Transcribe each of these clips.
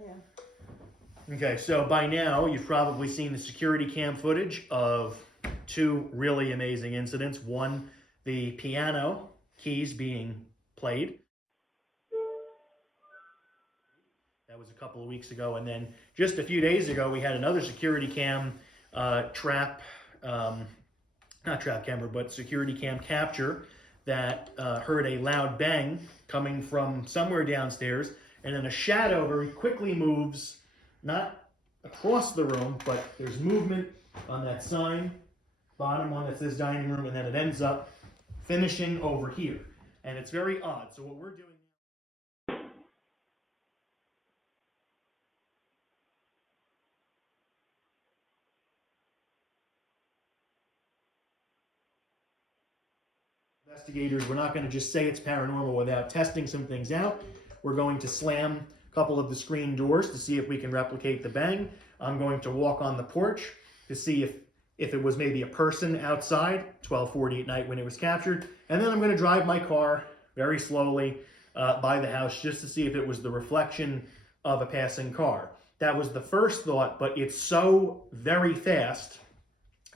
yeah. Okay, so by now you've probably seen the security cam footage of two really amazing incidents. One, the piano keys being played. That was a couple of weeks ago. And then just a few days ago, we had another security cam not trap camera, but security cam capture that heard a loud bang coming from somewhere downstairs. And then a shadow very quickly moves, not across the room, but there's movement on that sign, bottom one that says dining room, and then it ends up finishing over here. And it's very odd. So what we're doing investigators, we're not going to just say it's paranormal without testing some things out. We're going to slam a couple of the screen doors to see if we can replicate the bang. I'm going to walk on the porch to see if it was maybe a person outside, 12:40 at night when it was captured. And then I'm going to drive my car very slowly by the house just to see if it was the reflection of a passing car. That was the first thought, but it's so very fast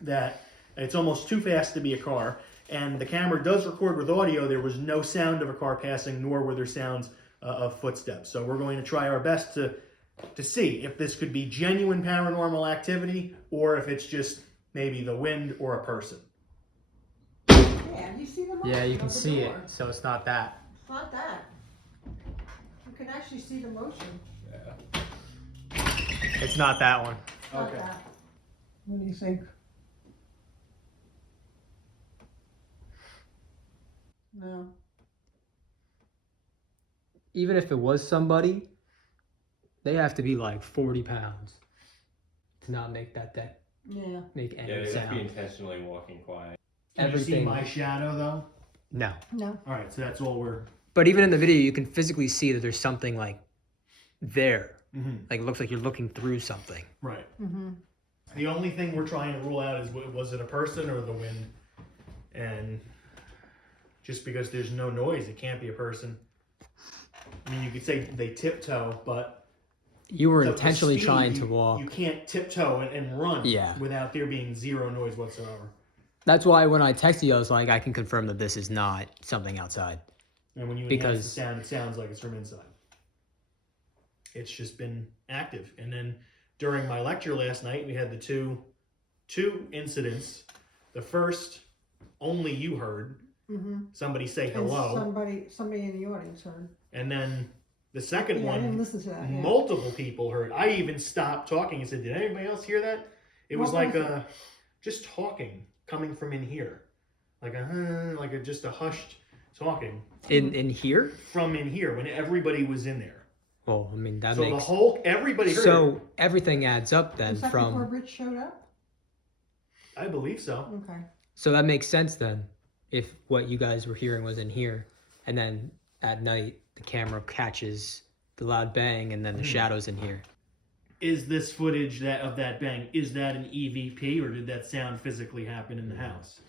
that it's almost too fast to be a car. And the camera does record with audio. There was no sound of a car passing, nor were there sounds of footsteps. So we're going to try our best to see if this could be genuine paranormal activity or if it's just maybe the wind or a person. Yeah, you see the motion. Yeah, you can of the see door. it, so it's not that. It's not that. You can actually see the motion. Yeah. It's not that one. It's not that. What do you think? No. Even if it was somebody, they have to be like 40 pounds to not make that Yeah. make any Yeah, they have to be sound. intentionally walking quiet. Can you see Everything. my shadow though? No. No. All right, so that's all we're... But even in the video, you can physically see that there's something like there. Mm-hmm. Like it looks like you're looking through something. Right. Mm-hmm. The only thing we're trying to rule out is was it a person or the wind? And just because there's no noise, it can't be a person. I mean, you could say they tiptoe, but You were the intentionally speed, trying to walk. You can't tiptoe and run Yeah. without there being zero noise whatsoever. That's why when I texted you, I was like, I can confirm that this is not something outside. And when you enhance the sound, it sounds like it's from inside. It's just been active. And then during my lecture last night, we had the two incidents. The first, only you heard. Mm-hmm. Somebody say And hello. somebody in the audience heard. And then the second Yeah, I didn't one, listen to that. Yeah. multiple people heard. I even stopped talking and said, did anybody else hear that? It was What like was just talking coming from in here. Like just a hushed talking In here? from in here when everybody was in there. Well, I mean, that So makes... everybody heard it. So everything adds up then Was that before from... Rich showed up? I believe so. Okay. So that makes sense then, if what you guys were hearing was in here, and then at night the camera catches the loud bang, and then the shadows in here. Is this footage of that bang, is that an EVP or did that sound physically happen in the house?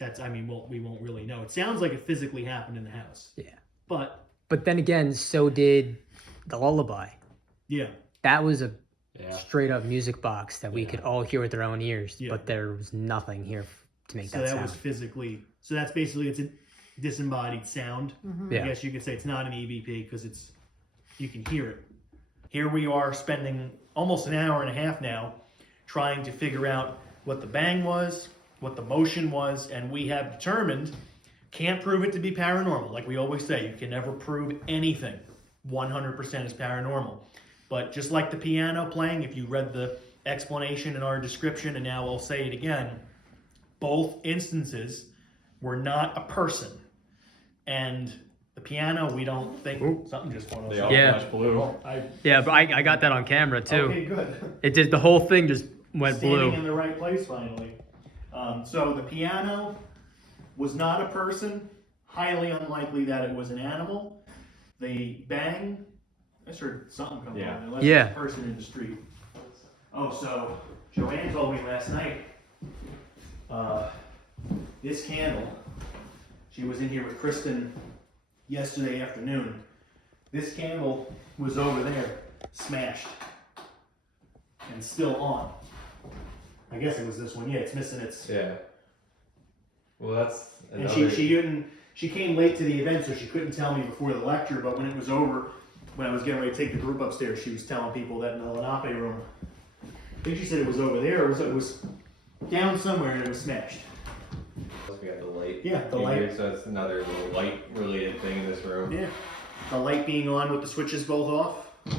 We won't really know. It sounds like it physically happened in the house. Yeah. But then again, so did the lullaby. yeah, That was a Yeah. straight up music box that we Yeah. could all hear with our own ears, Yeah. but there was nothing here to make so that that sound. was physically, so that's basically, it's a disembodied sound. Mm-hmm. Yeah. I guess you could say it's not an EVP because you can hear it. Here we are spending almost an hour and a half now trying to figure out what the bang was, what the motion was, and we have determined, can't prove it to be paranormal. Like we always say, you can never prove anything 100% is paranormal. But just like the piano playing, if you read the explanation in our description, and now I'll say it again, both instances were not a person. And the piano, we don't think... Something just went They off. all Yeah. flash blue. Yeah, but I got that on camera too. Okay, good. It did, the whole thing just went Standing blue. in the right place finally. So the piano was not a person. Highly unlikely that it was an animal. The bang, I just heard something come Yeah. on. Unless Yeah. it's a person in the street. Oh, so Joanne told me last night, this candle, she was in here with Kristen yesterday afternoon. This candle was over there, smashed, and still on. I guess it was this one. Yeah, it's missing its. Yeah. Well, that's And another. she came late to the event, so she couldn't tell me before the lecture. But when it was over, when I was getting ready to take the group upstairs, she was telling people that in the Lenape room, I think she said it was over there, or it was down somewhere, and it was smashed. We got the light. Yeah, the in light. here, so that's another little light related thing in this room. Yeah, the light being on with the switches both off. It's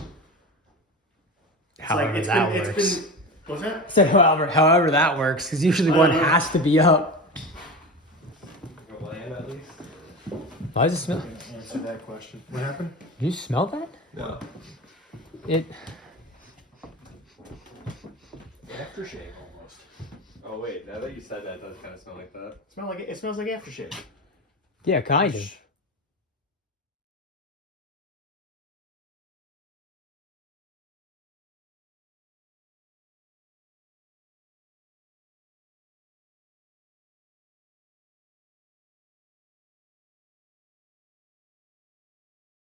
However it's that been, works. It's been, what's that? I said however that works, because usually I one don't know. has to be up. A lamp at least. Why does it smell? Answer that question. What happened? Do you smell that? No. It. Aftershave almost. Oh wait, now that you said that, it does kind of smell like that. It smells like aftershave. Yeah, kind of.